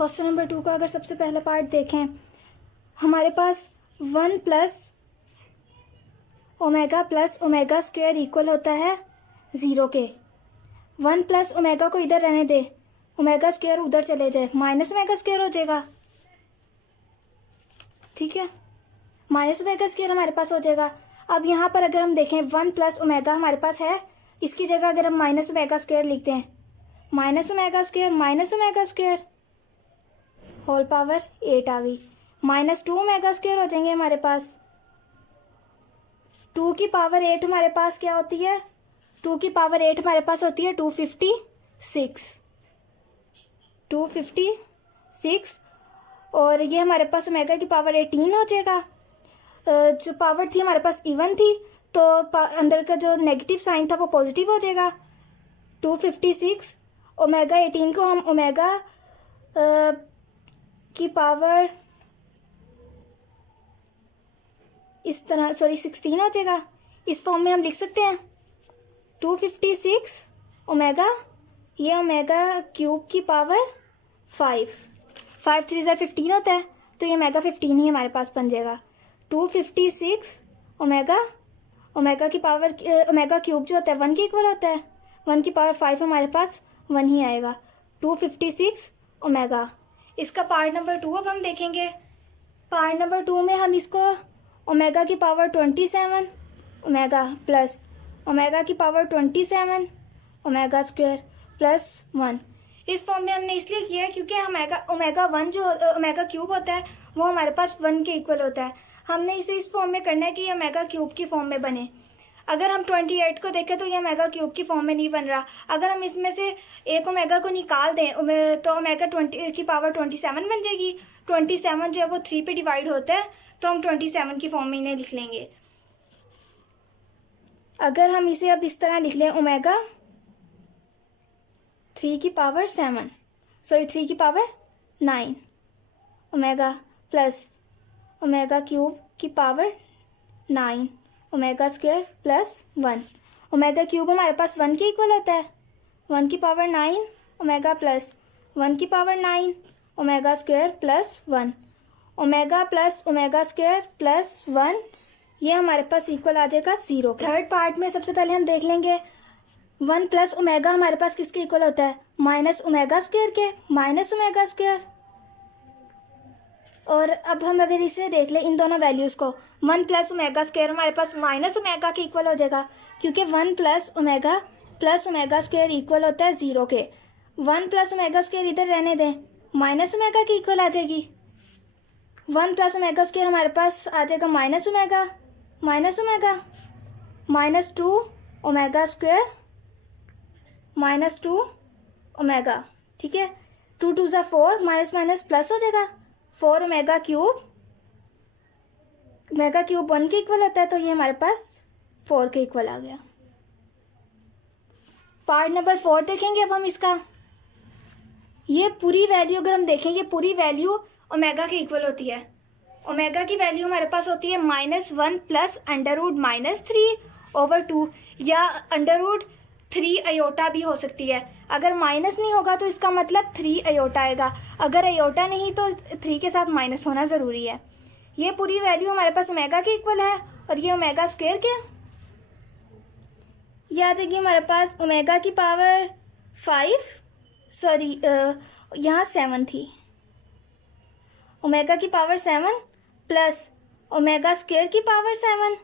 Question number 2 का अगर सबसे पहला पार्ट देखें, हमारे पास 1 प्लस ओमेगा स्क्वायर इक्वल होता है 0 के। 1 प्लस ओमेगा को इधर रहने दे, ओमेगा स्क्वायर उधर चले जाए, माइनस ओमेगा स्क्वायर हो जाएगा। ठीक है, माइनस ओमेगा स्क्वायर हमारे पास हो जाएगा। अब यहाँ पर अगर हम देखें 1 प्लस ओमेगा हमारे पास है, इसकी जगह अगर हम माइनस ओमेगा स्क्वायर लिखते हैं, minus omega square whole power 8 आ गई। -2 ओमेगा स्क्वायर हो जाएंगे हमारे पास। 2 की पावर 8 हमारे पास क्या होती है? 2 की पावर 8 हमारे पास होती है 256 और ये हमारे पास ओमेगा की पावर 18 हो जाएगा। जो पावर थी हमारे पास इवन थी, तो अंदर का जो नेगेटिव साइन था वो पॉजिटिव हो जाएगा। 256 ओमेगा 18 को हम ओमेगा की पावर इस तरह 16 हो जाएगा। इस फॉर्म में हम लिख सकते हैं 256 ओमेगा, ये ओमेगा क्यूब की पावर 5 3 ज़ा 15 होता है, तो ये ओमेगा 15 ही हमारे पास बन जाएगा। 256 ओमेगा की पावर ओमेगा क्यूब जो होता है 1 के इक्वल होता है, 1 की पावर 5 हमारे पास 1 ही आएगा। 256 ओमेगा। इसका पार्ट नंबर 2 अब हम देखेंगे। पार्ट नंबर 2 में हम इसको ओमेगा की पावर 27 ओमेगा प्लस ओमेगा की पावर 27 ओमेगा स्क्वायर प्लस 1, इस फॉर्म में हमने इसलिए किया है क्योंकि ओमेगा 1 जो ओमेगा क्यूब होता है वो हमारे पास 1 के इक्वल होता है। हमने इसे इस फॉर्म में करना है कि ये ओमेगा क्यूब की फॉर्म में बने। अगर हम 28 को देखें तो ये ओमेगा क्यूब की फॉर्म में नहीं बन रहा। अगर हम इसमें से एक ओमेगा को निकाल दें तो ओमेगा 20 की पावर 27 बन जाएगी। 27 जो है वो 3 पे डिवाइड होता है, तो हम 27 की फॉर्म में इन्हें लिख लेंगे। अगर हम इसे अब इस तरह लिख लें, ओमेगा 3 की power 9 omega plus omega cube की power 9 omega square plus 1। Omega cube हमारे पास 1 के इक्वल होता है, 1 की पावर 9 ओमेगा प्लस 1 की power 9 omega square plus 1। Omega plus omega square plus 1, ये हमारे पास इक्वल आ जाएगा 0। थर्ड पार्ट में सबसे पहले हम देख लेंगे 1 प्लस ओमेगा हमारे पास किसके इक्वल होता है? माइनस ओमेगा स्क्वायर के, माइनस ओमेगा स्क्वायर। और अब हम अगर इसे देख लें इन दोनों वैल्यूज़ को, 1 प्लस ओमेगा स्क्वायर हमारे पास माइनस ओमेगा के इक्वल हो जाएगा, क्योंकि 1 प्लस ओमेगा स्क्वायर इक्वल होता है 0 के। 1 प्लस ओमेगा स्क्वायर इधर रहने दें, माइनस ओमेगा के इक्वल आ जाएगी। 1 प्लस ओमेगा स्क्वायर हमारे पास आ जाएगा minus omega -2 omega square -2 omega. ठीक है, 2 2 ज़ा 4, माइनस माइनस प्लस हो जाएगा। 4 ओमेगा क्यूब 1 के इक्वल होता है, तो ये हमारे पास 4 के इक्वल आ गया। पार्ट नंबर 4 देखेंगे अब हम इसका। ये पूरी वैल्यू अगर हम देखें, ये पूरी वैल्यू ओमेगा के इक्वल होती है। ओमेगा की वैल्यू हमारे पास होती है -1 प्लस √-3/2 या √3 अयोटा भी हो सकती है। अगर माइनस नहीं होगा तो इसका मतलब 3 अयोटा आएगा, अगर अयोटा नहीं तो 3 के साथ माइनस होना ज़रूरी है। ये पूरी वैल्यू हमारे पास ओमेगा के इक्वल है और ये ओमेगा स्क्वायर के, ये आ जाएगी हमारे पास ओमेगा की पावर 5 यहाँ 7 थी, ओमेगा की पावर 7 प्लस ओमेगा स्क्वायर की पावर 7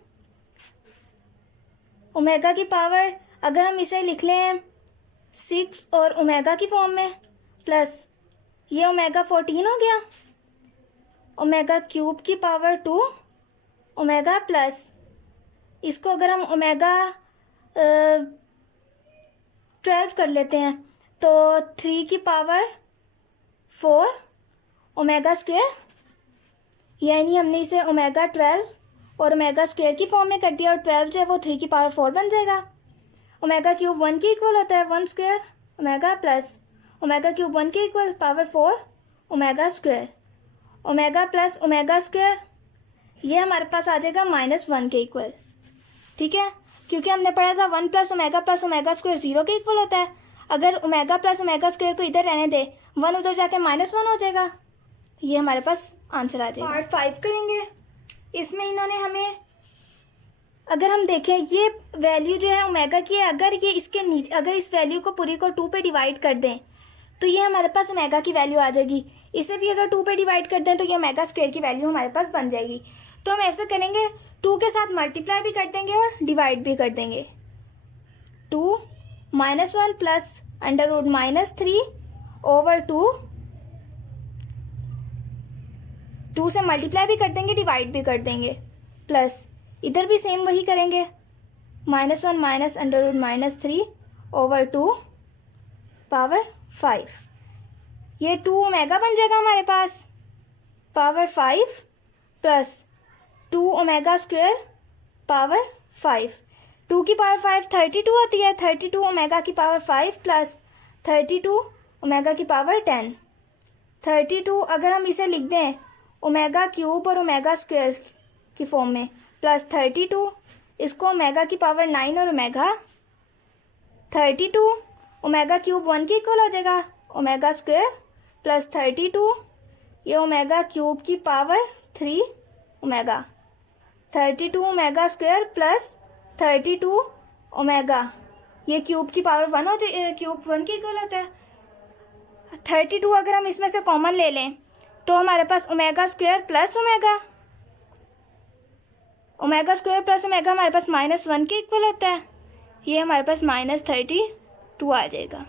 ओमेगा की पावर, अगर हम इसे लिख लें 6 और ओमेगा की फॉर्म में, प्लस ये ओमेगा 14 हो गया, ओमेगा क्यूब की पावर 2 ओमेगा प्लस इसको अगर हम ओमेगा 12 कर लेते हैं तो 3 की पावर 4 ओमेगा स्क्वायर, यानी हमने इसे ओमेगा 12 और ओमेगा स्क्वायर की फॉर्म में कर दिया, और 12 जो है वो 3 की पावर 4 बन जाएगा। ओमेगा क्यूब 1 के इक्वल होता है, 1 square omega plus omega cube 1 के equal power 4 omega square, omega plus omega square, ये हमारे पास आ जाएगा -1 के इक्वल। ठीक है, क्योंकि हमने पढ़ा था 1 प्लस ओमेगा स्क्वायर 0 के इक्वल होता है। अगर ओमेगा प्लस ओमेगा स्क्वायर को इधर रहने दे, 1 उधर जाके -1 हो जाएगा। ये हमारे पास आंसर आ जाएगा। पार्ट 5 करेंगे। इसमें इन्होंने हमें, अगर हम देखें ये वैल्यू जो है ओमेगा की है, अगर ये इसके नीचे, अगर इस वैल्यू को पूरी को 2 पे डिवाइड कर दें तो ये हमारे पास ओमेगा की वैल्यू आ जाएगी। इसे भी अगर 2 पे डिवाइड कर दें तो ये ओमेगा स्क्वायर की वैल्यू हमारे पास बन जाएगी। तो हम ऐसे करेंगे, 2 के साथ मल्टीप्लाई भी कर देंगे और डिवाइड भी कर देंगे। 2 -1 प्लस √-3 ओवर 2 से मल्टीप्लाई भी कर देंगे, डिवाइड भी कर देंगे, प्लस इधर भी सेम वही करेंगे, -1 माइनस √-3 ओवर 2 पावर 5। ये 2 ओमेगा बन जाएगा हमारे पास, power 5 plus 2 omega square power 5। 2 की पावर 5 32 होती है, 32 ओमेगा की पावर 5 प्लस 32 ओमेगा की पावर 10। 32 अगर हम इसे लिख दें ओमेगा क्यूब और ओमेगा स्क्वायर की फॉर्म में, प्लस 32 इसको ओमेगा की पावर 9 और ओमेगा 32 ओमेगा क्यूब 1 के इक्वल हो जाएगा, ओमेगा स्क्वायर प्लस 32 ये ओमेगा क्यूब की power 3 omega, 32 omega square plus 32 omega, ये क्यूब की पावर 1 हो जाए, क्यूब 1 के इक्वल होता है। 32 अगर हम इसमें से कॉमन ले लें तो हमारे पास omega square plus omega, omega square plus omega हमारे पास -1 के इक्वल होता है। ये हमारे पास -32 आ जाएगा।